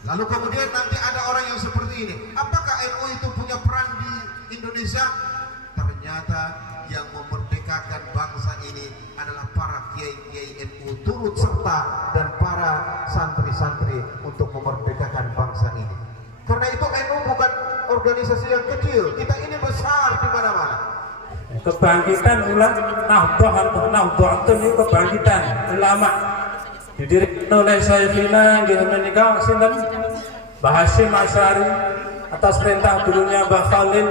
Lalu kemudian nanti ada orang yang seperti ini, apakah NU itu punya peran di Indonesia? Ternyata yang memerdekakan bangsa ini adalah para kiai-kiai NU turut serta dan para santri-santri untuk memerdekakan bangsa ini. Karena itu NU bukan organisasi yang kecil, kita ini besar di mana-mana. Kebangkitan ulang Nahdlatul ini kebangkitan ulama didirikan oleh Syekhina nggih menika sinten Mbah Hasyim Asy'ari atas perintah gurunya Mbah Khalil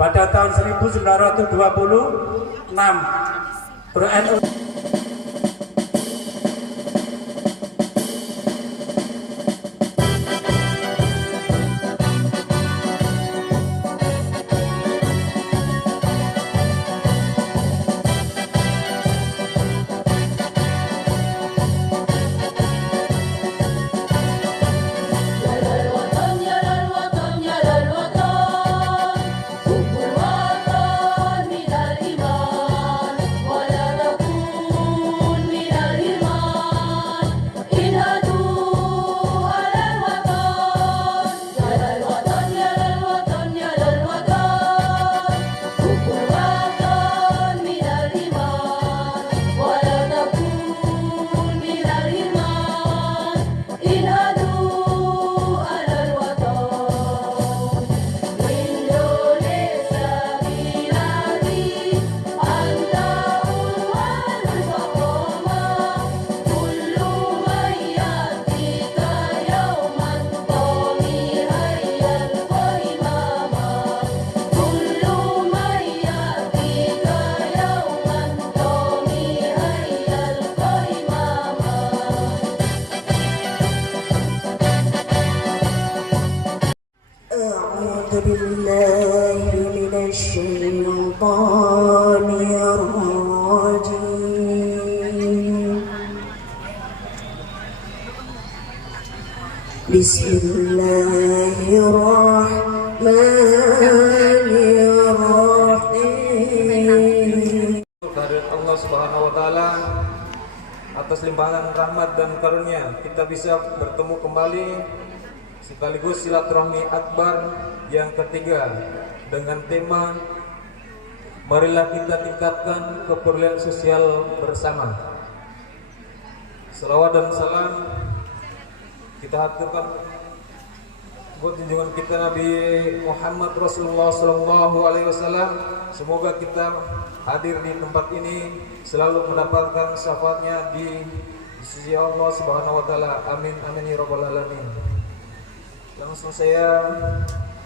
pada tahun 1926 NU. Bismillahirrahmanirrahim. Kehadirat Allah Subhanahu wa taala atas limpahan rahmat dan karunia kita bisa bertemu kembali sekaligus silaturahmi akbar yang ketiga dengan tema marilah kita tingkatkan kepedulian sosial bersama. Salawat dan salam kita haturkan buat junjungan kita Nabi Muhammad Rasulullah SAW. Semoga kita hadir di tempat ini selalu mendapatkan syafaatnya di sisi Allah Subhanahu wa taala. Amin amin ya rabbal alamin. Langsung saya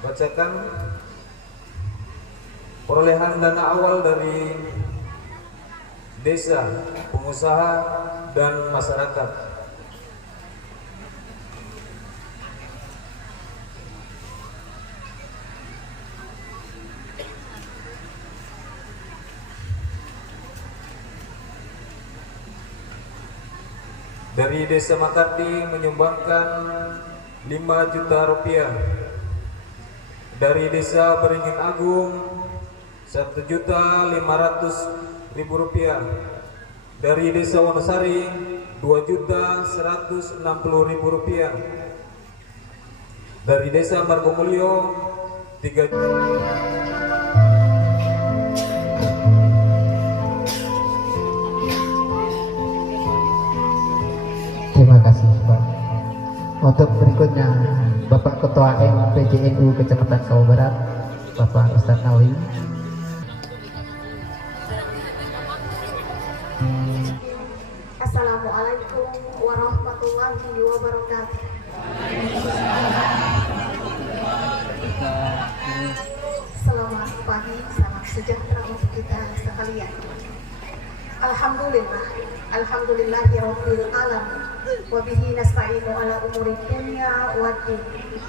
bacakan perolehan dana awal dari desa, pengusaha dan masyarakat. Dari Desa Makardi menyumbangkan 5 juta rupiah. Dari Desa Beringin Agung 1.500.000 rupiah. Dari Desa Wonosari 2.160.000 rupiah. Dari Desa Margomulyo 3 juta. Terima kasih Pak. Untuk berikutnya Bapak Ketua MPJNU Kecamatan Kawa Barat, Bapak Ustadz Nawawi. Assalamualaikum warahmatullahi wabarakatuh. Selamat pagi, salam sejahtera untuk kita sekalian. Alhamdulillahirabbil alamin. Wa bihi nasta'inu ala umuri dunya waddin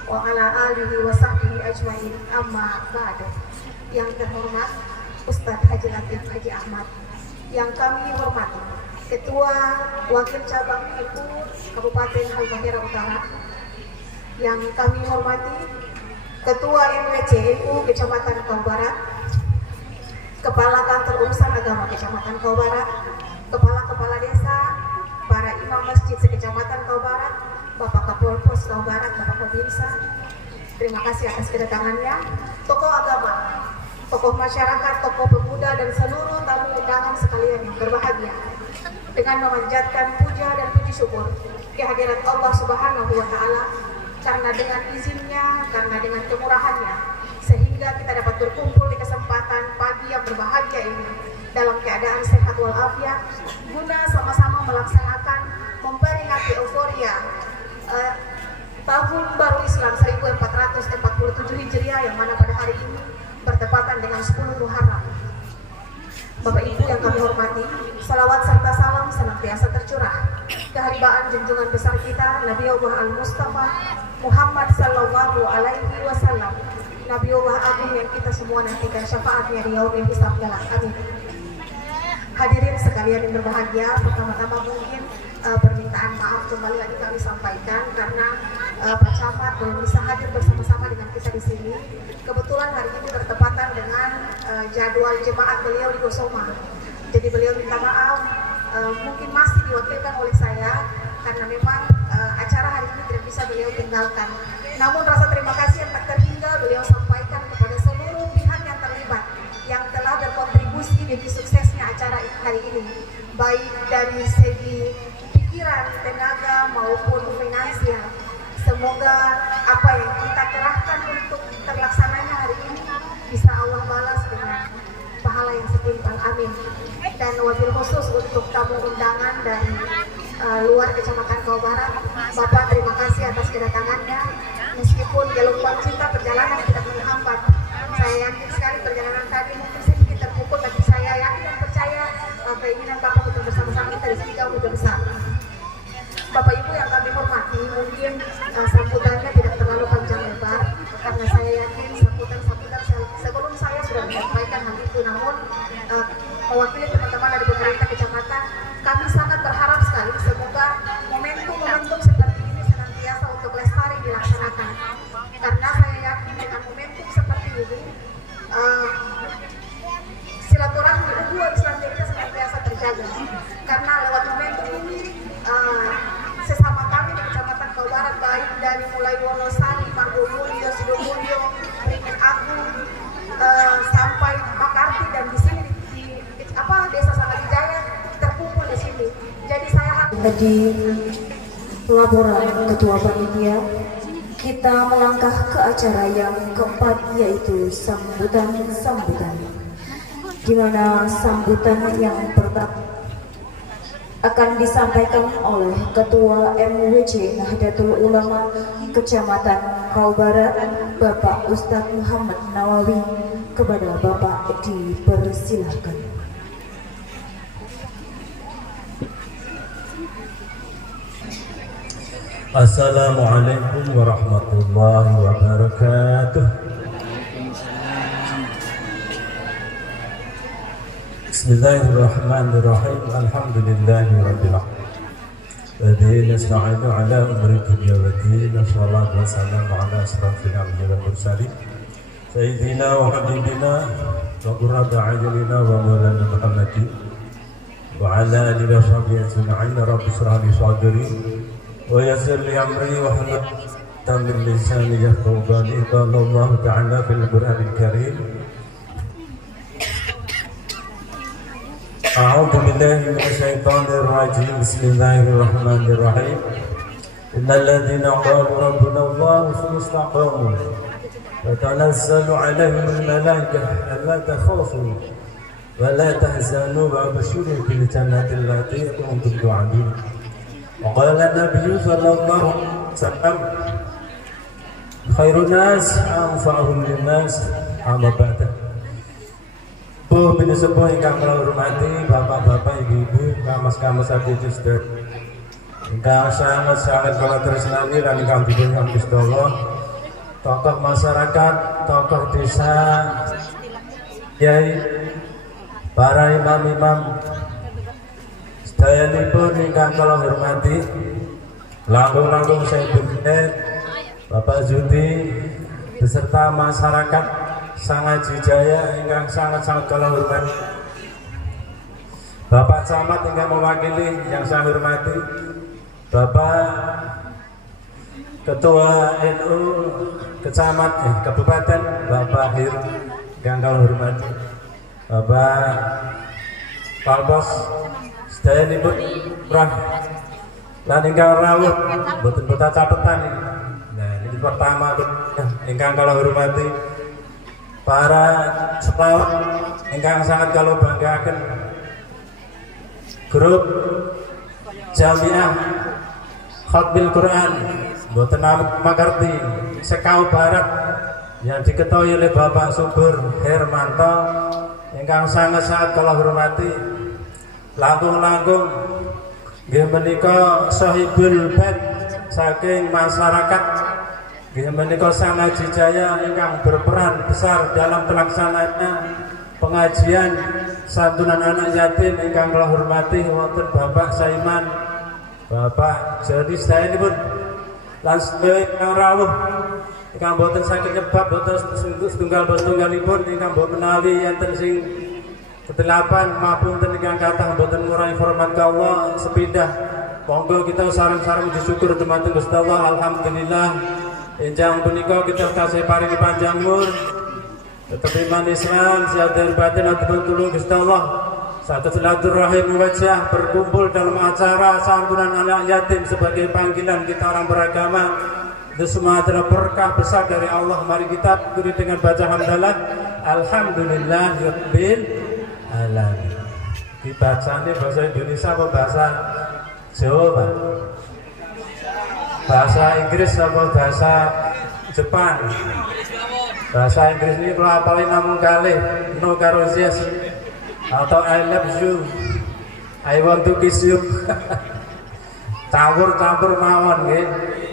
wa ala alihi wa sahbihi ajmain. Amma ba'du. Yang terhormat Ustadz Haji Latif Haji Ahmad, yang kami hormati Ketua Wakil Cabang NU Kabupaten Halmahera Utara, yang kami hormati Ketua MWC NU Kecamatan Kawa Barat, Kepala Kantor Urusan Agama Kecamatan Kawa Barat, Kepala-kepala desa, para imam masjid sekecamatan Kawa Barat, Bapak Kapolres Jawa Barat, Bapak Kobinsa. Terima kasih atas kedatangannya. Tokoh agama, tokoh masyarakat, tokoh pemuda, dan seluruh tamu undangan sekalian yang berbahagia. Dengan memanjatkan puja dan puji syukur kehadirat Allah Subhanahu wa Ta'ala, karena dengan izinnya, karena dengan kemurahannya, sehingga kita dapat berkumpul di kesempatan pagi yang berbahagia ini dalam keadaan sehat walafiat, guna sama-sama melaksanakan memperingati euforia tahun baru Islam 1447 Hijriah, yang mana pada hari ini bertepatan dengan 10 Muharram. Bapak Ibu yang kami hormati, salawat serta salam senantiasa tercurah keharibaan junjungan besar kita Nabiullah Al-Mustafa Muhammad Sallallahu Alaihi Wasallam, Nabiullah Agung yang kita semua nantikan syafaatnya di yaumil hisab kelak. Amin. Hadirin sekalian yang berbahagia, pertama-tama mungkin permintaan maaf kembali lagi kami sampaikan karena Pak Camat belum bisa hadir bersama-sama dengan kita di sini. Kebetulan hari ini bertepatan dengan jadwal jemaat beliau di Gosoma. Jadi beliau minta maaf, mungkin masih diwakilkan oleh saya karena memang acara hari ini tidak bisa beliau tinggalkan. Namun rasa terima kasih yang tak terhingga beliau sampaikan kepada seluruh pihak yang terlibat yang telah berkontribusi bagi suksesnya acara hari ini, baik dari segi pikiran, tenaga maupun finansial. Semoga apa yang kita kerahkan untuk terlaksananya hari ini bisa Allah balas dengan pahala yang setimpal. Amin. Dan wabil khusus untuk tamu undangan dari luar Kecamatan Jawa Barat, Bapak terima kasih atas kedatangannya. Meskipun gelombang cinta perjalanan tidak menghambat, saya yakin sekali perjalanan tadi mungkin sedikit terpukul, tapi saya yakin dan percaya keinginan Bapak untuk bersama-sama kita di sini jauh lebih besar. Bapak Ibu yang kami hormati, mungkin sambutannya tidak terlalu panjang lebar karena saya yakin sambutan sebelum saya sudah menyampaikan hal itu. Namun mewakili teman-teman dari pemerintah kecamatan, kami sangat berharap sekali semoga momentum-momentum seperti ini senantiasa untuk lestari dilaksanakan. Karena saya yakin dengan momentum seperti ini silaturahmi ukhuwah Islam kita senantiasa terjaga. Karena lewat momentum ini sesama kami di Kecamatan Jawa Barat, baik dari mulai Wonosari, Margomulyo, Sidomulyo, Ringin Agung, sampai Makarti, dan di sini di Desa Sangadijaya terkumpul di sini. Jadi saya di laporan Ketua Panitia, kita melangkah ke acara yang keempat, yaitu sambutan, di mana sambutan yang pertama akan disampaikan oleh Ketua MWC Nahdlatul Ulama Kecamatan Jawa Barat, Bapak Ustadz Muhammad Nawawi. Kepada Bapak dipersilahkan. Assalamualaikum warahmatullahi wabarakatuh. Bismillahirrahmanirrahim. Alhamdulillahirabbil alamin. Wa bihi nasta'inu ala umuri dunya wa din. Wassalatu wassalamu ala asrafil anbiya'i wal mursalin. Sayyidina wa habibina wa qurratu a'yunina wa maulana Muhammadin wa ala alihi wa sahbihi ajma'in. Rabbi shrah li sadri wa yassir li amri wa hlul 'uqdatam min lisani yafqahu qawli. Qala Allah ta'ala fil Qur'anil Karim, A'udzu billahi minasyaitonir rajim. Bismillahirrahmanirrahim. Innal ladzina qalu rabbuna Allah tsumma istaqamu tatanazzalu 'alaihimul malaikatu alla takhafu wa la tahzanu wa abshiru bil jannati allati kuntum tu'adun. Wa qala an-nabiyyu sallallahu alaihi wasallam, khairun nas anfa'uhum lin-nas amma ba'da. Bu bini sepuh ingkang kula hormati, bapak-bapak, ibu-ibu, kamas-kamas abdi sedherek ingkang sangat kula tresnani lan ingkang dipun Gusti, tokoh masyarakat, tokoh desa, kiai, para imam-imam sedayanipun ingkang kula hormati, langkung-langkung saya Bunet, Bapak Judi, beserta masyarakat Sangajijaya ingkang sangat-sangat kula hormati, Bapak Camat ingkang mewakili yang saya hormati, Bapak Ketua NU Kabupaten Bapak Heru yang kami hormati, Bapak Palbos sedayanipun Prah lan ingkang rawuh boten beta capetan ini. Nah, ini pertama ingkang kula hormati para selawat ingkang sangat kalau banggakan grup Jamiah Khatmil Quran boten makarti Sekau Barat yang diketuai oleh Bapak Subur Hermanto ingkang sangat kalau hormati langkung-langkung nggih menika sahibul bait saking masyarakat nggih menika Sang Haji Jaya ingkang berperan besar dalam pelaksanaannya pengajian santunan anak yatim ingkang kula hormati wonten Bapak Saiman, Bapak Jadi sedayanipun lan sedaya rawuh ingkang boten saged nyebab boten setunggal-setunggalipun ingkang boten menawi enten sing kedelapan maupun ingkang kathah boten ngurangi hormat ka Allah sepindah monggo kita sareng-sareng disyukur dumateng Gusti Allah. Alhamdulillah enjang punika kita tasih paringi panjang umur tetep iman Islam siap dan batin atau tulung Gusti Allah satu silaturahim wajah berkumpul dalam acara santunan anak yatim sebagai panggilan kita orang beragama. Itu semua adalah berkah besar dari Allah. Mari kita beri dengan baca hamdalah alhamdulillahirabbil alamin. Dibacanya bahasa Indonesia apa bahasa Jawa, Pak? Bahasa Inggris apa bahasa Jepang? Bahasa Inggris ini kalau apalin namun kali no karo yes atau I love you, I want to kiss you. Campur-campur mawon nggih.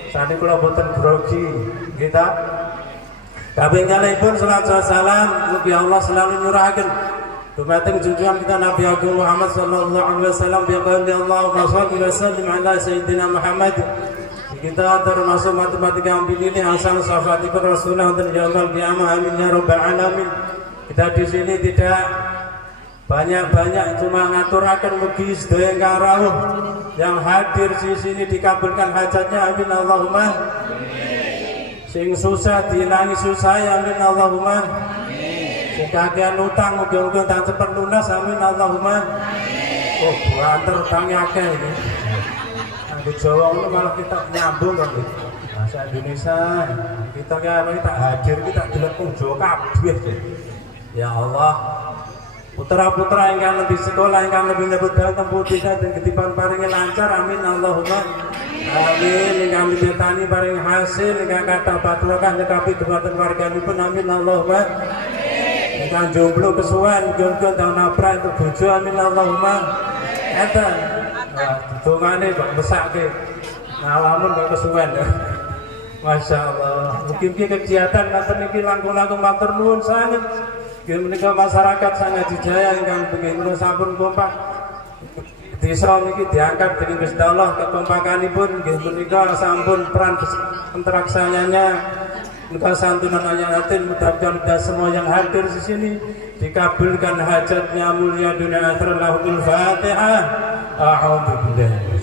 Sani kula boten grogi kita. Kabeh kalihipun salawat salam mugi Allah selalu nyurahaken dumateng junjungan kita Nabi Agung Muhammad sallallahu alaihi wasallam bi qouli Allahumma shalli wa sallim ala sayyidina Muhammad. Kita termasuk matematika yang pilih asal sahabatipun Rasulullah dan yaumul qiyamah amin ya rabbal alamin. Kita di sini tidak banyak-banyak cuma ngaturaken mugi sedaya ingkang rawuh yang hadir di sini dikabulkan hajatnya amin Allahumma. Sing susah diilangi susah amin Allahumma. Sing kakean utang mugi-mugi tak cepet lunas amin Allahumma. Oh, banter utangnya akeh iki. Di Jawa itu malah kita nyambung kan bahasa Indonesia kita tak hadir kita dilekung Jawa kabeh. Ya Allah, putra-putra yang lebih sekolah yang lebih nyebut dalam tempuh dan ketipan paringnya lancar amin Allahumma amin. Yang lebih tani paring hasil yang kata paturakan dekapi kebatan warga pun amin Allahumma yang jomblo kesuwan jomblo tahun naprak itu bojo amin Allahumma edan. Nah, dongane kok mesake. Ngalamun kok kesuwen. Masya Allah. Mungkin kegiatan ngoten niki langkung-langkung matur nuwun sanget. Nggih menika masyarakat Sang Haji Jaya ingkang pengin sampun kompak. Desa niki diangkat dening Gusti Allah kekompakanipun nggih menika sampun peran penteraksananya menika santunan anak yatim mudah-mudahan semua yang hadir di sini dikabulkan hajatnya mulia dunia akhirat. Lahul Fatihah. A'udzu billahi.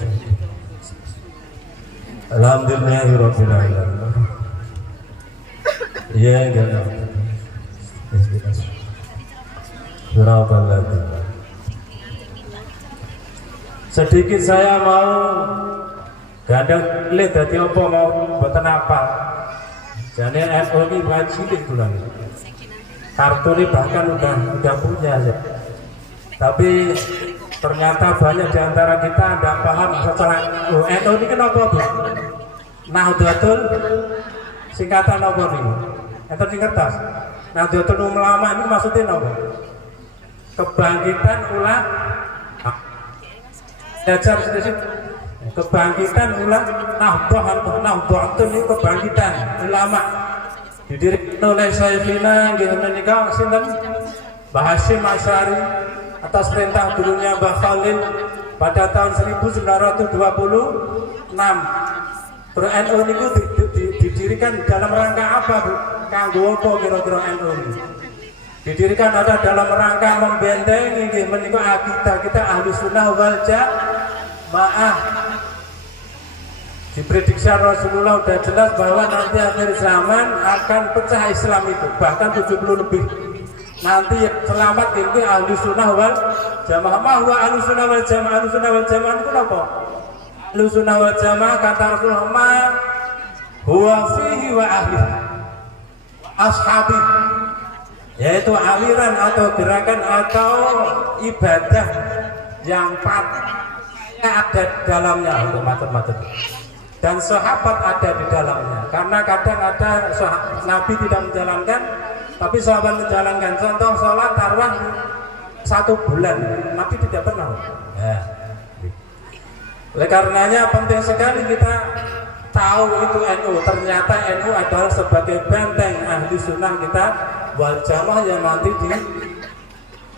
Alhamdulillahirabbil alamin. Ya enggak. Sedikit saya mau gandeng lihat dadi apa mau mboten apal. Jane NU ini cilik bulan. Kartu ini bahkan udah punya ya. Tapi ternyata banyak diantara kita tidak paham secara NU ini kenapa Bu? Nahdlatul singkatan apa nih? Enten di kertas. Nahdlatul Ulama ini maksudnya apa? Kebangkitan ulama. Belajar sedikit. Kebangkitan ulama. Nahdlatul ini kebangkitan ulama. Didirikan oleh Syekhina nggih menika sinten? Mbah Hasyim Asy'ari atas perintah gurunya Mbah Khalil pada tahun 1926. NU niku didirikan dalam rangka apa, Bu? Kanggo apa kira-kira NU ini? Didirikan ada dalam rangka membentengi nggih menika akidah kita Ahlus Sunnah wal Jamaah. Diprediksi Rasulullah udah jelas bahwa nanti akhir zaman akan pecah Islam itu, bahkan 70 lebih. Nanti yang selamat itu ahli sunnah wal jamaah. Mahwa ahli sunnah wal jamaah. Ahli sunnah wal jamaah itu apa? Ahli sunnah wal jamaah kata Rasulullah ma huwa fihi wa ahli ashabi, yaitu aliran atau gerakan atau ibadah yang patutnya ada di dalamnya untuk macam-macam, dan sahabat ada di dalamnya. Karena kadang ada Nabi tidak menjalankan, tapi sahabat menjalankan. Contoh sholat tarawih 1 bulan, Nabi tidak pernah. Ya. Oleh karenanya penting sekali kita tahu itu NU. Ternyata NU adalah sebagai benteng ahli sunnah kita wal jamaah yang nanti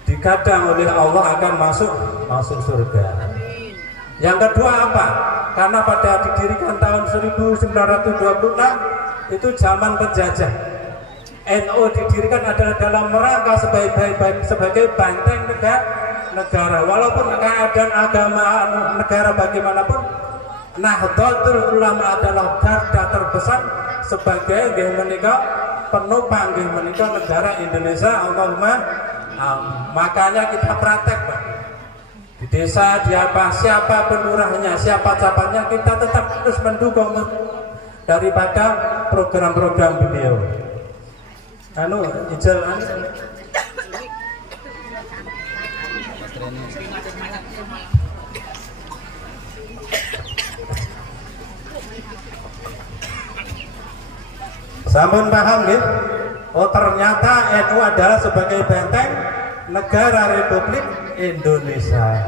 dikadang oleh Allah akan masuk surga. Yang kedua apa? Karena pada didirikan tahun 1926 itu zaman penjajah. NU didirikan adalah dalam rangka sebagai benteng negara. Walaupun keadaan agama negara bagaimanapun, Nahdlatul Ulama adalah garda terbesar sebagai penopang negara Indonesia. Allahumma makanya kita praktek, Pak. Di desa, di apa, siapa pelurahnya, siapa camatnya, kita tetap terus mendukung daripada program-program beliau. Ijal sampun paham gitu? Oh ternyata NU adalah sebagai benteng negara Republik Indonesia.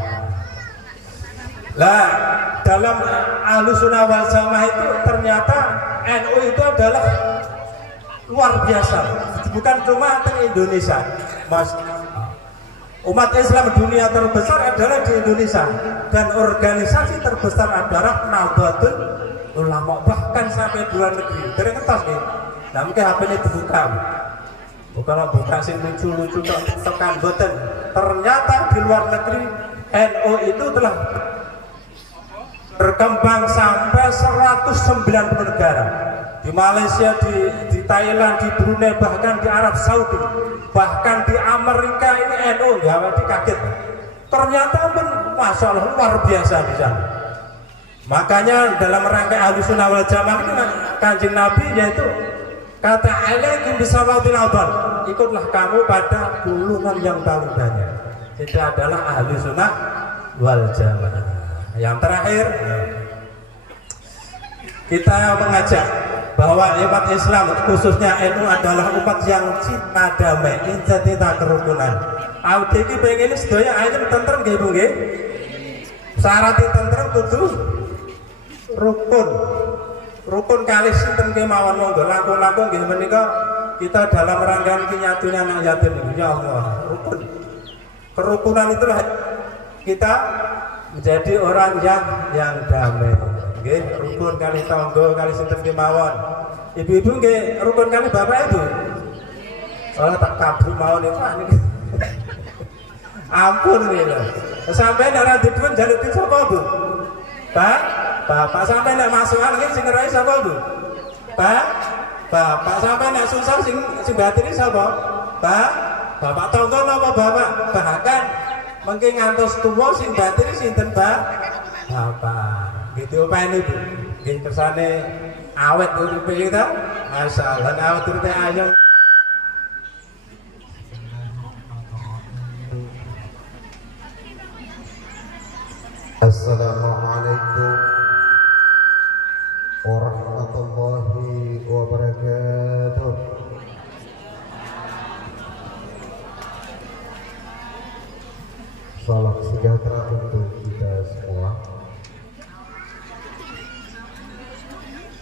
Lah dalam Ahlussunnah wal Jamaah itu ternyata NU itu adalah luar biasa, bukan cuma di Indonesia, Mas. Umat Islam dunia terbesar adalah di Indonesia, dan organisasi terbesar adalah Nahdlatul Ulama, bahkan sampai luar negeri. Dari kertas nih, nah mungkin HP ini dibuka, bukan buka sih lucu-lucu tekan button. Ternyata di luar negeri NU itu telah berkembang sampai 190 negara. Di Malaysia, di Thailand, di Brunei, bahkan di Arab Saudi, bahkan di Amerika ini NU, ya kaget. Ternyata pun masya Allah luar biasa di sana. Makanya dalam rangka Ahlussunnah wal Jamaah itu Kanjeng Nabi yaitu kata alaikum bisawabil awdal, ikutlah kamu pada golongan yang paling banyak. Itu adalah Ahlussunnah wal Jamaah. Yang terakhir kita mengajak bahwa umat Islam khususnya NU adalah umat yang cinta damai, cinta kerukunan. Awake iki pengen sedaya ayem tentrem nggih Bu nggih. Syarat tentrem kudu rukun. Rukun kali sinten kemawon monggo langkung-langkung nggih menika kita dalam rangkaian kinyatune anak yatim ya Allah. Rukun. Kerukunan itulah kita menjadi orang yang damai. Nggih, rukun kali tangga kali sinten kemawon. Ibu-ibu nggih rukun kali bapak ibu. Oh tak kabur mawon itu niki. Ampun nggih lho. Sampai nek ora dipun njaluk di sapa, Bu? Pak, bapak sampai nek masukan nggih sing ngerai sapa, Bu? Pak, bapak sampai nek susah sing batiri sapa? Pak, bapak tangga napa bapak? Bahkan mengke ngantos tuwa sing batiri sinten, Pak? Bapak. Gitu upane Bu. Nggih kersane awet uripe kita. Masyaallah awet uripe ayam. Assalamualaikum warahmatullahi wabarakatuh. Salam sejahtera untuk kita semua.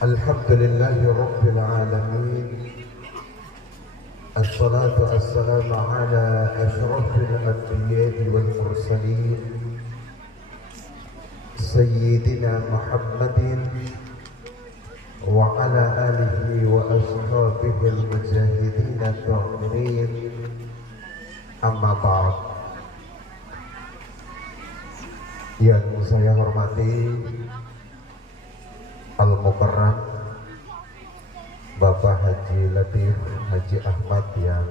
Alhamdulillahi Rabbil Alamin. Assalatu wassalamu ala ashrafil anbiya'i wal mursalin Sayyidina Muhammadin wa ala alihi wa ashabihi al-mujahidin at-tahirin. Amma ba'd. Yang saya hormati Mukarram Bapak Haji Latif Haji Ahmad yang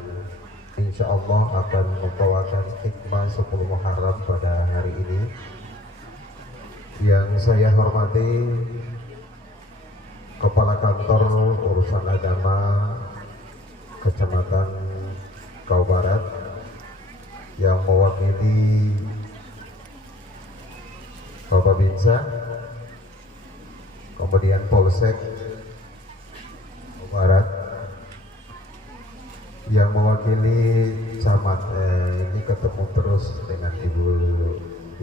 insya Allah akan membawakan hikmah 10 Muharram pada hari ini. Yang saya hormati Kepala Kantor Urusan Agama Kecamatan Kau Barat yang mewakili Bapak Binsa, kemudian Polsek Kau Barat yang mewakili camat, ini ketemu terus dengan Ibu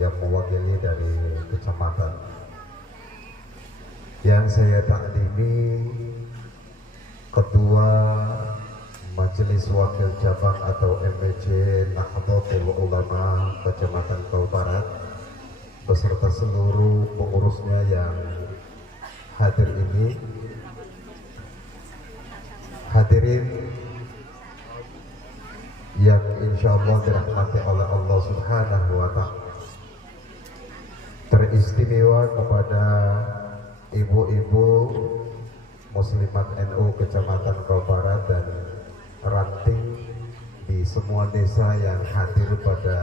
yang mewakili dari kecamatan. Yang saya takdimi Ketua Majelis Wakil Cabang atau MWC Nahdlatul Ulama Kecamatan Kau Barat beserta seluruh pengurusnya yang hadir ini. Hadirin yang insya Allah dirahmati oleh Allah Subhanahu wa Ta'ala, teristimewa kepada ibu-ibu muslimat NU Kecamatan Kau Barat dan ranting di semua desa yang hadir pada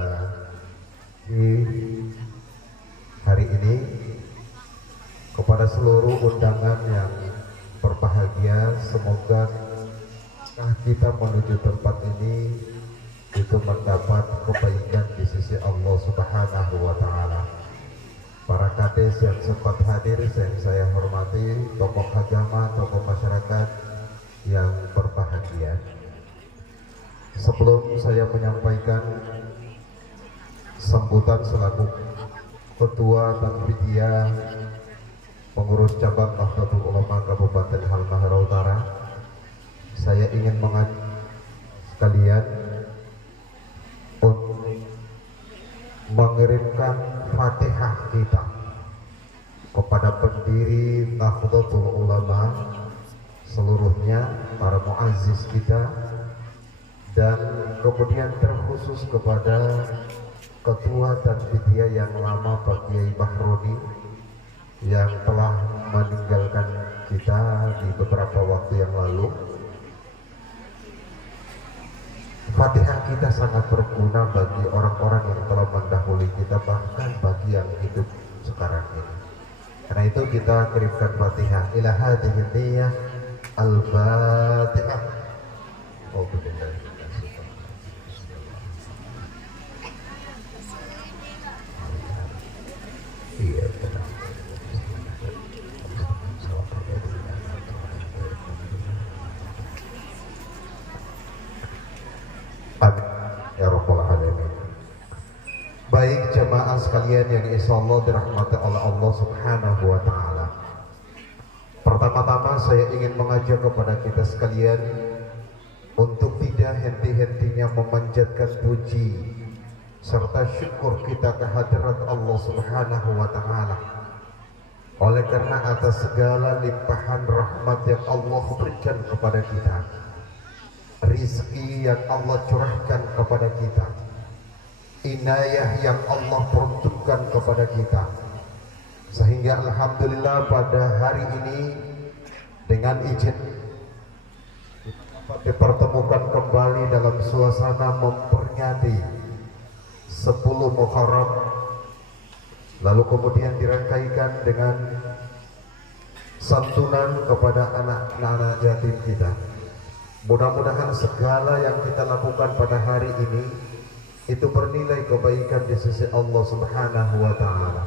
hari ini, kepada seluruh undangan yang berbahagia. Semoga kita menuju tempat ini itu mendapat kebaikan di sisi Allah Subhanahu wa Ta'ala. Para kades yang sempat hadir yang saya hormati, tokoh agama, tokoh masyarakat yang berbahagia. Sebelum saya menyampaikan sambutan selaku Ketua Tanfidiyah Pengurus Cabang Nahdlatul Ulama Kabupaten Halmahera Utara, saya ingin mengajak sekalian untuk mengirimkan Fatihah kita kepada pendiri Nahdlatul Ulama seluruhnya, para muazziz kita, dan kemudian terkhusus kepada Ketua Tanfidiyah yang lama Pak Kiai Bahroni yang telah meninggalkan kita di beberapa waktu yang lalu. Fatihah kita sangat berguna bagi orang-orang yang telah mendahului kita, bahkan bagi yang hidup sekarang ini. Karena itu kita kirimkan Fatihah ila hadhihi niyah al-Fatihah. Oh, benar. Iya, benar. Ya Rabbal Alamin. Baik jemaah sekalian yang insyaallah dirahmati oleh Allah Subhanahu wa Ta'ala, pertama-tama saya ingin mengajak kepada kita sekalian untuk tidak henti-hentinya memanjatkan puji serta syukur kita kehadirat Allah Subhanahu wa Ta'ala. Oleh karena atas segala limpahan rahmat yang Allah berikan kepada kita, rizki yang Allah curahkan kepada kita, inayah yang Allah peruntukkan kepada kita, sehingga alhamdulillah pada hari ini dengan izin dipertemukan kembali dalam suasana memperingati 10 Muharram, lalu kemudian dirangkaikan dengan santunan kepada anak-anak yatim kita. Mudah-mudahan segala yang kita lakukan pada hari ini itu bernilai kebaikan di sisi Allah Subhanahu wa Ta'ala.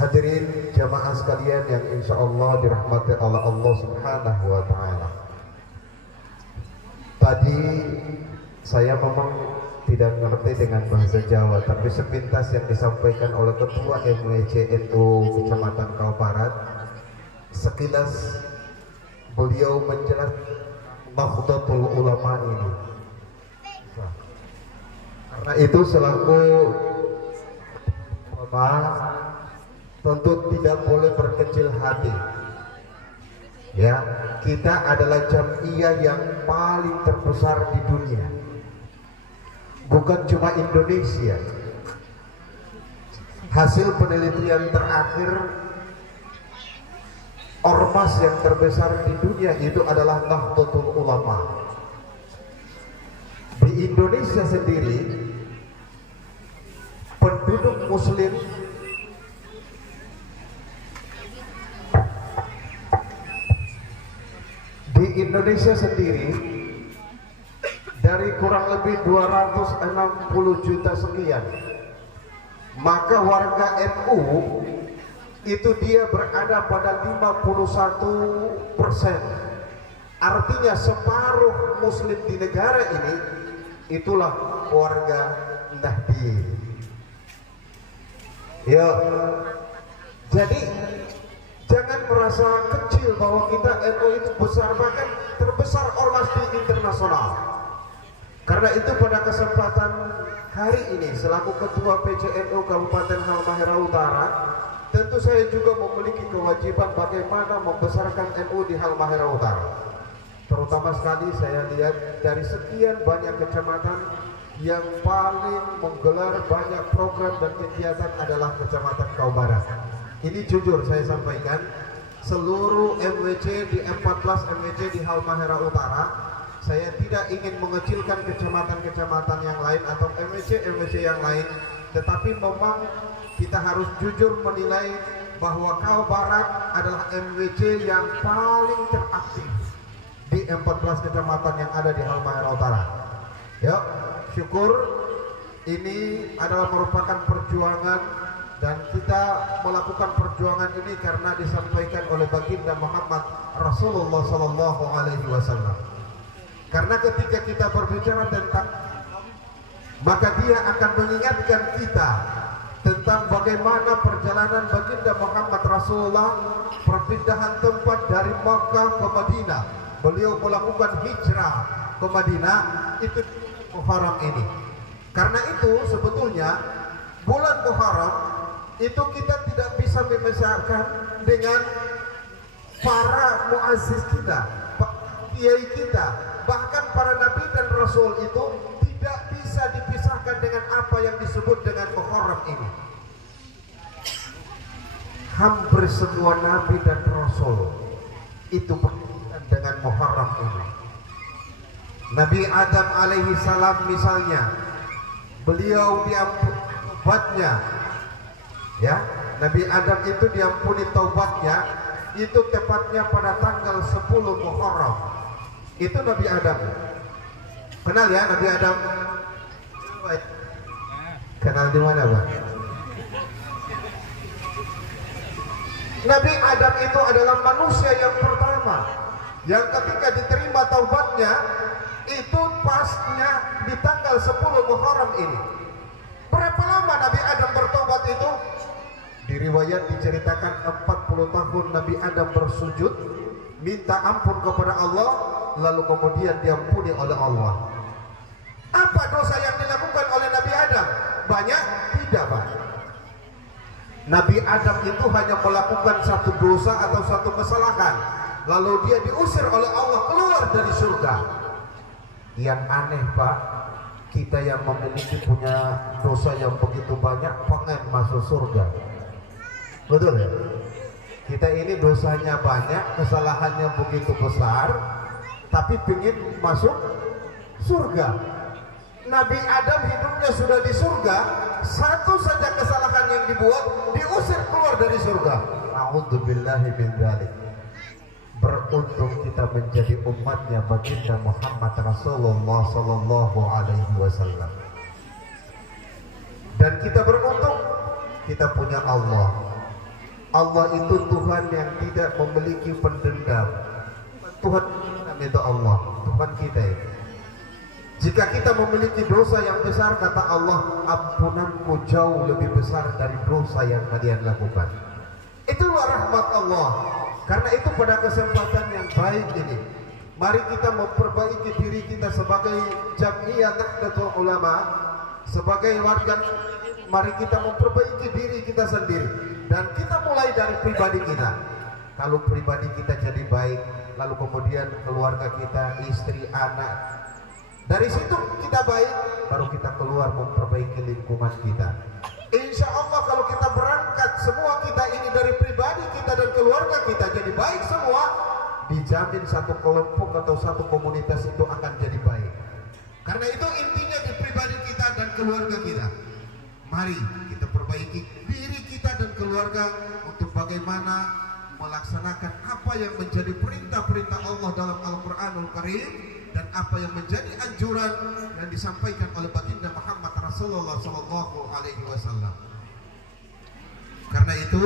Hadirin jamaah sekalian yang insya Allah dirahmati oleh Allah Subhanahu wa Ta'ala. Tadi saya memang tidak mengerti dengan bahasa Jawa, tapi sepintas yang disampaikan oleh Ketua MWC NU Kecamatan Kau Barat, sekilas beliau menjelaskan Nahdlatul Ulama ini. Karena itu selaku tentu tidak boleh berkecil hati. Ya, kita adalah jamiah yang paling terbesar di dunia. Bukan cuma Indonesia. Hasil penelitian terakhir ormas yang terbesar di dunia itu adalah Nahdlatul Ulama. Di Indonesia sendiri penduduk muslim di Indonesia sendiri dari kurang lebih 260 juta sekian, maka warga NU itu dia berada pada 51%. Artinya separuh muslim di negara ini itulah warga Nahdien. Ya, jadi jangan merasa kecil bahwa kita NU itu besar, bahkan terbesar ormas di internasional. Karena itu pada kesempatan hari ini selaku Ketua PCNU Kabupaten Halmahera Utara, tentu saya juga memiliki kewajiban bagaimana membesarkan NU di Halmahera Utara. Terutama sekali saya lihat dari sekian banyak kecamatan yang paling menggelar banyak program dan kegiatan adalah Kecamatan Kau Barat. Ini jujur saya sampaikan, seluruh MWC di 14 MWC di Halmahera Utara, saya tidak ingin mengecilkan kecamatan-kecamatan yang lain atau MWC yang lain, tetapi memang kita harus jujur menilai bahwa Kau Barat adalah MWC yang paling teraktif di 14 kecamatan yang ada di Halmahera Utara. Yuk, syukur ini adalah merupakan perjuangan dan kita melakukan perjuangan ini karena disampaikan oleh baginda Muhammad Rasulullah Sallallahu Alaihi Wasallam. Karena ketika kita berbicara tentang, maka dia akan mengingatkan kita tentang bagaimana perjalanan baginda Muhammad Rasulullah, perpindahan tempat dari Makkah ke Madinah. Beliau melakukan hijrah ke Madinah itu Muharram ini. Karena itu sebetulnya bulan Muharram itu kita tidak bisa memisahkan dengan para muazzis kita, kiai kita, bahkan para nabi dan rasul itu tidak bisa dipisahkan dengan apa yang disebut dengan Muharram ini. Hampir semua nabi dan rasul itu berkaitan dengan Muharram ini. Nabi Adam alaihi salam misalnya, beliau diampuni taubatnya, ya, Nabi Adam itu diampuni taubatnya itu tepatnya pada tanggal 10 Muharram. Itu Nabi Adam. Kenal ya Nabi Adam? Kenal di mana, Pak? Nabi Adam itu adalah manusia yang pertama yang ketika diterima taubatnya itu pasnya di tanggal 10 Muharram ini. Berapa lama Nabi Adam bertobat itu? Di riwayat diceritakan 40 tahun Nabi Adam bersujud minta ampun kepada Allah, lalu kemudian diampuni oleh Allah. Apa dosa yang dilakukan oleh Nabi Adam? Banyak? Tidak, Pak. Nabi Adam itu hanya melakukan satu dosa atau satu kesalahan, lalu dia diusir oleh Allah keluar dari surga. Yang aneh, Pak, kita yang memiliki punya dosa yang begitu banyak pengen masuk surga. Betul ya? Kita ini dosanya banyak, kesalahannya begitu besar, tapi ingin masuk surga. Nabi Adam hidupnya sudah di surga, satu saja kesalahan yang dibuat diusir keluar dari surga. A'udzubillahi min dzalik. Beruntung kita menjadi umatnya baginda Muhammad Rasulullah Sallallahu Alaihi Wasallam. Dan kita beruntung kita punya Allah. Allah itu Tuhan yang tidak memiliki pendendam. Tuhan itu Allah, Tuhan kita ini. Jika kita memiliki dosa yang besar, kata Allah, ampunanku jauh lebih besar dari dosa yang kalian lakukan. Itulah rahmat Allah. Karena itu pada kesempatan yang baik ini, mari kita memperbaiki diri kita sebagai Jam'iyah Nahdlatul Ulama, sebagai warga, mari kita memperbaiki diri kita sendiri. Dan kita mulai dari pribadi kita. Kalau pribadi kita jadi baik, lalu kemudian keluarga kita, istri, anak, dari situ kita baik, baru kita keluar memperbaiki lingkungan kita. Insya Allah kalau kita berangkat semua kita ini dari pribadi kita dan keluarga kita jadi baik semua, dijamin satu kelompok atau satu komunitas itu akan jadi baik. Karena itu intinya di pribadi kita dan keluarga kita. Mari kita perbaiki diri kita dan keluarga untuk bagaimana melaksanakan apa yang menjadi perintah-perintah Allah dalam Al-Quranul Karim dan apa yang menjadi anjuran yang disampaikan oleh baginda Muhammad Rasulullah SAW. Karena itu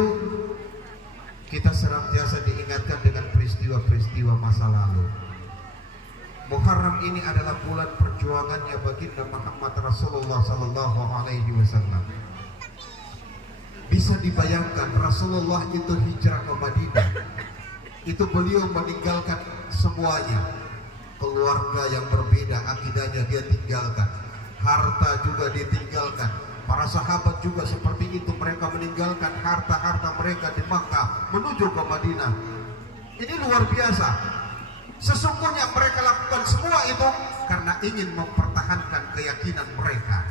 kita senantiasa diingatkan dengan peristiwa-peristiwa masa lalu. Muharram ini adalah bulan perjuangannya baginda Muhammad Rasulullah SAW. Bisa dibayangkan Rasulullah itu hijrah ke Madinah, itu beliau meninggalkan semuanya, keluarga yang berbeda akidahnya dia tinggalkan, harta juga ditinggalkan. Para sahabat juga seperti itu, mereka meninggalkan harta-harta mereka di Makkah menuju ke Madinah. Ini luar biasa. Sesungguhnya mereka lakukan semua itu karena ingin mempertahankan keyakinan mereka.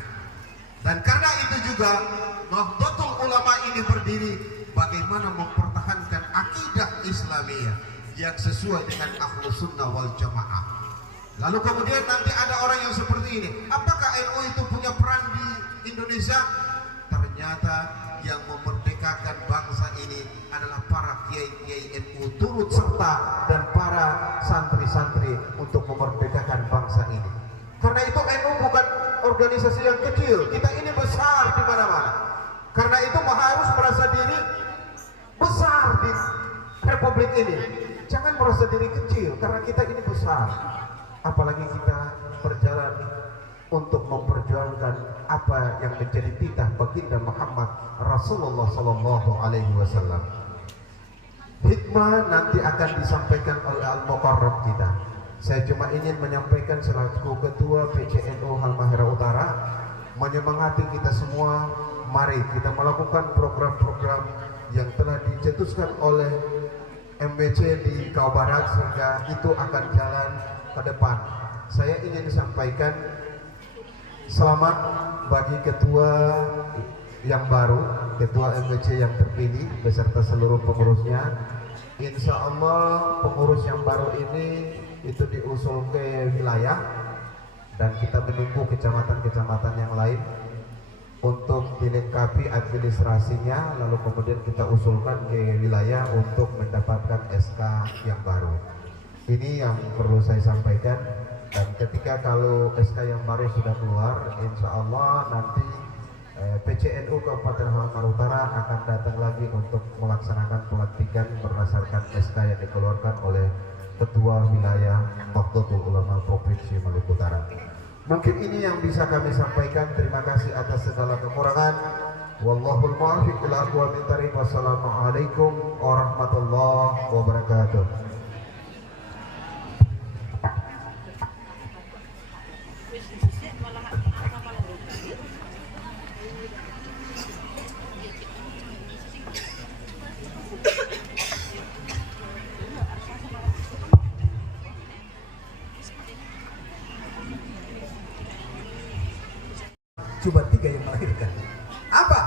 Dan karena itu juga Nahdlatul Ulama ini berdiri bagaimana mempertahankan akidah Islamiyah yang sesuai dengan Ahlus Sunnah wal Jamaah. Lalu kemudian nanti ada orang yang seperti ini, apakah NU itu punya peran di Indonesia? Ternyata yang memerdekakan bangsa ini adalah para kiai-kiai NU turut serta dan para santri-santri untuk memerdekakan bangsa ini. Karena itu NU bukan organisasi yang kecil, kita ini besar di mana-mana. Karena itu harus merasa diri besar di Republik ini. Jangan merasa diri kecil karena kita ini besar. Apalagi kita berjalan untuk memperjuangkan apa yang menjadi titah baginda Muhammad Rasulullah SAW. Hikmah nanti akan disampaikan oleh Al-Muqarrab kita. Saya cuma ingin menyampaikan selaku Ketua PCNU Halmahera Utara, menyemangati kita semua. Mari kita melakukan program-program yang telah dicetuskan oleh MBC di Jawa Barat sehingga itu akan jalan ke depan. Saya ingin sampaikan selamat bagi ketua yang baru, ketua MBC yang terpilih beserta seluruh pengurusnya. Insya Allah pengurus yang baru ini itu diusul ke wilayah dan kita menunggu kecamatan-kecamatan yang lain untuk dilengkapi administrasinya, lalu kemudian kita usulkan ke wilayah untuk mendapatkan SK yang baru. Ini yang perlu saya sampaikan. Dan ketika kalau SK yang baru sudah keluar, insya Allah nanti PCNU Kabupaten Halmahera Utara akan datang lagi untuk melaksanakan pelantikan berdasarkan SK yang dikeluarkan oleh Ketua Wilayah Nahdlatul Ulama Provinsi Maluku Utara. Mungkin ini yang bisa kami sampaikan. Terima kasih atas segala kekurangan. Wallahul muwaffiq ila aqwamit thariq. Wassalamualaikum warahmatullahi wabarakatuh. Cuma 3 yang melahirkan. Apa?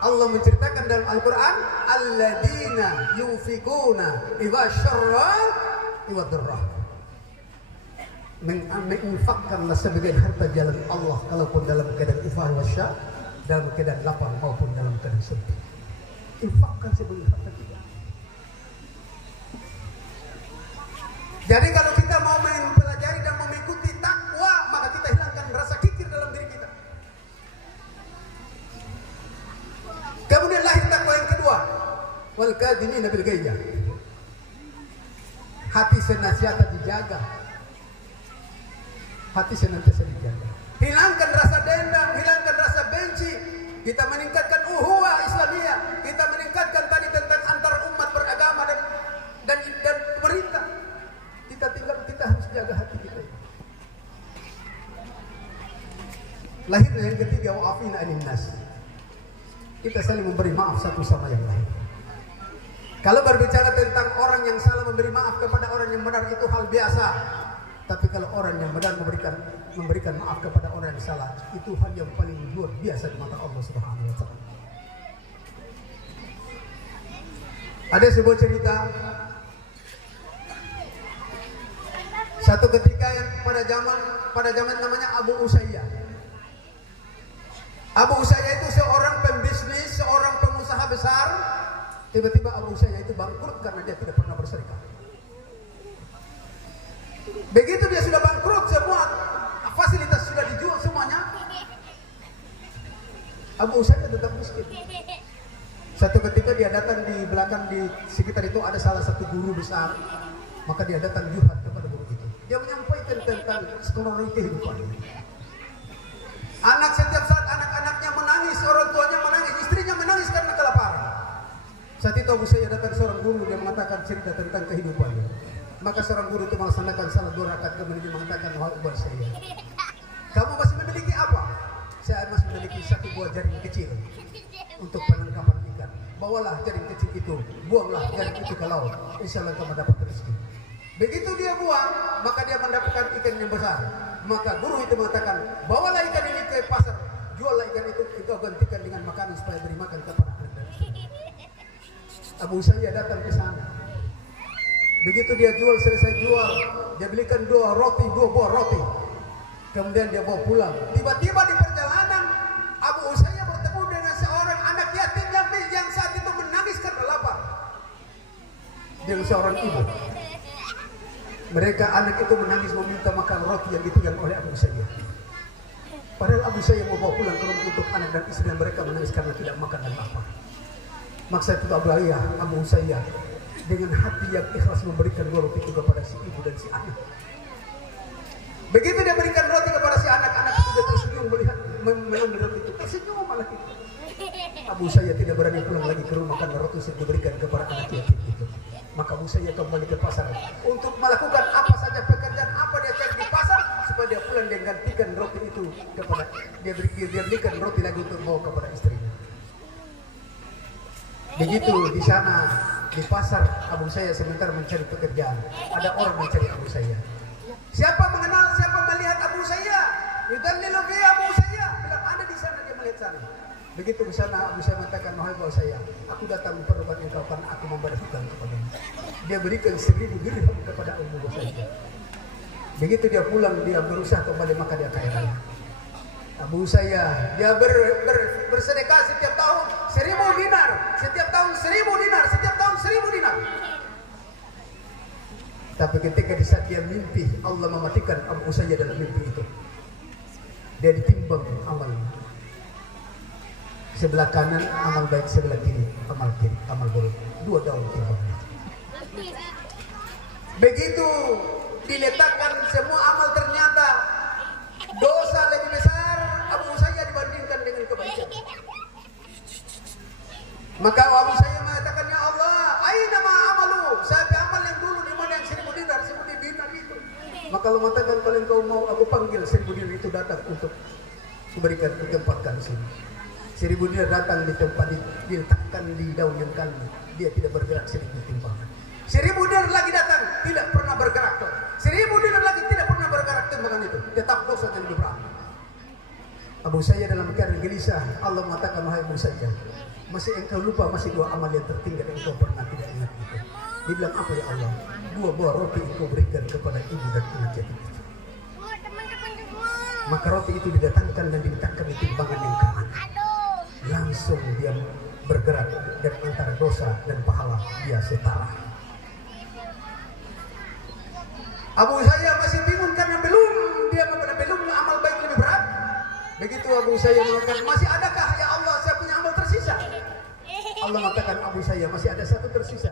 Allah menceritakan dalam Al-Quran, alladzina yunfikuna idza syarra wa dharra. Menginfakkanlah sebagian harta jalan Allah, kalaupun dalam keadaan ufah wasya, dalam keadaan lapang maupun dalam keadaan sempit. Infakkan sebagian harta kita. Jadi kalau kita mau mempelajari dan mengikuti takwa, maka kita hilangkan rasa kikir dalam diri kita. Kemudian lahir takwa yang kedua, wal kadhimina bil ghaizah. Hati senantiasa dijaga. Hati senantiasa dijaga. Hilangkan rasa dendam, hilangkan rasa benci. Kita meningkatkan uhuwah Islamiyah. Kita meningkatkan tadi tentang antar umat beragama dan pemerintah. Kita harus jaga hati kita. Lahir yang ketiga, wa'afina 'anil nas. Kita saling memberi maaf satu sama yang lain. Kalau berbicara tentang orang yang salah memberi maaf kepada orang yang benar itu hal biasa. Tapi kalau orang yang benar memberikan maaf kepada orang yang salah, itu hal yang paling luar biasa di mata Allah Subhanahu wa taala. Ada sebuah cerita. Satu ketika yang pada zaman namanya Abu Usayyah. Abu Usayyah itu seorang pembisnis, seorang pengusaha besar. Tiba-tiba Abu Usayyah itu bangkrut karena dia tidak pernah bersedekah. Begitu dia sudah bangkrut, semua fasilitas sudah dijual semuanya, Abu Usayyah tetap miskin. Satu ketika dia datang di belakang, di sekitar itu ada salah satu guru besar, maka dia datang curhat kepada guru itu. Dia menyampaikan tentang kronologi kehidupannya. Setiap saat anak-anaknya menangis, orang tuanya menangis, istrinya menangis karena kelaparan. Saat itu Abu Usayyah datang seorang guru, dia mengatakan cerita tentang kehidupannya. Maka seorang guru itu melaksanakan salat 2 rakaat, kemudian dia mengatakan, wahai Abu Usayyah, kamu masih memiliki apa? Saya masih memiliki satu buah jaring kecil untuk penangkapan ikan. Bawalah jaring kecil itu, buanglah jaring itu ke laut. Insya Allah kamu dapat rezeki. Begitu dia buang, maka dia mendapatkan ikan yang besar. Maka guru itu mengatakan, bawalah ikan ini ke pasar, juallah ikan itu, kita gantikan dengan makanan supaya beri makan kepada anak dan istri. Abu Usayyah datang ke sana. Begitu dia jual, selesai jual, dia belikan 2 buah roti. Kemudian dia bawa pulang. Tiba-tiba di perjalanan, Abu Usayyah bertemu dengan seorang anak yatim yang saat itu menangis karena lapar. Dengan seorang ibu. Mereka, anak itu menangis meminta makan roti yang dipegang oleh Abu Usayyah. Padahal Abu Usayyah mau bawa pulang ke rumah untuk anak dan istri, dan mereka menangis karena tidak makan dan lapar. Maksud itu Abu Usayyah dengan hati yang ikhlas memberikan roti itu kepada si ibu dan si anak. Begitu dia berikan roti kepada si anak itu dia tersenyum melihat mengambil roti itu, tersenyum malah itu. Abu Usayyah tidak berani pulang lagi ke rumah karena roti yang diberikan kepada anak yatim itu. Maka Abu Usayyah kembali ke pasar untuk melakukan apa saja pekerjaan apa dia cari di pasar supaya dia pulang dan gantikan roti itu kepada dia berikan roti lagi untuk bawa kepada istrinya. Begitu di sana di pasar Abu Usayyah sebentar mencari pekerjaan. Ada orang mencari Abu Usayyah. Siapa mengenal, siapa melihat Abu Usayyah? Yudallilu fi Abu Usayyah. Bilang ada di sana, dia melihat sana. Begitu ke sana Abu Usayyah mengatakan, wahai Abu Usayyah, aku datang memperlukan engkau karena aku membayar hutang kepadamu. Dia berikan 1000 dirham kepada Abu Usayyah. Begitu dia pulang, dia berusaha kembali, maka dia kaya raya. Abu Usayyah dia bersedekah setiap tahun 1000 dinar, setiap tahun 1000 dinar, setiap tahun 1000 dinar. Tapi ketika di saat dia mimpi, Allah mematikan Abu Usayyah dalam mimpi itu. Dia ditimbang amalnya. Sebelah kanan amal baik, sebelah kiri amal buruk. 2 daun timbang. Begitu diletakkan semua amal, ternyata dosa lebih besar Abu Usayyah dibandingkan dengan kebaikan. Maka Abu Usayyah mengatakan, ya Allah, aina ma amalu? Saya amal yang dulu di mana yang 1000 dinar itu. Maka Allah mengatakan, kalau engkau mau aku panggil 1000 dinar itu datang untuk memberikan ditempatkan di sini. 1000 dinar datang di tempat diletakkan di daun yang kami. Dia tidak bergerak 1000 timbangan. 1000 dinar lagi datang, tidak pernah bergerak. 1000 dinar lagi tidak pernah bergerak timbangan itu. Tetap dosa yang lebih berat. Abu Usayyah dalam keadaan gelisah, Allah mengatakan, wahai Abu Usayyah, masih engkau lupa, masih 2 amal yang tertinggal yang engkau pernah tidak ingat itu. Dia bilang, apa ya Allah? 2 buah roti engkau berikan kepada ibu dan anak yatim itu. Maka roti itu didatangkan dan diletakkan di timbangan yang kanan. Langsung dia bergerak, dan antara dosa dan pahala dia setara. Abu Usayyah masih bingung karena belum amal baik lebih berat. Begitu Abu Usayyah mengatakan, masih adakah ya Allah saya punya amal tersisa? Allah mengatakan, Abu Usayyah masih ada 1 tersisa.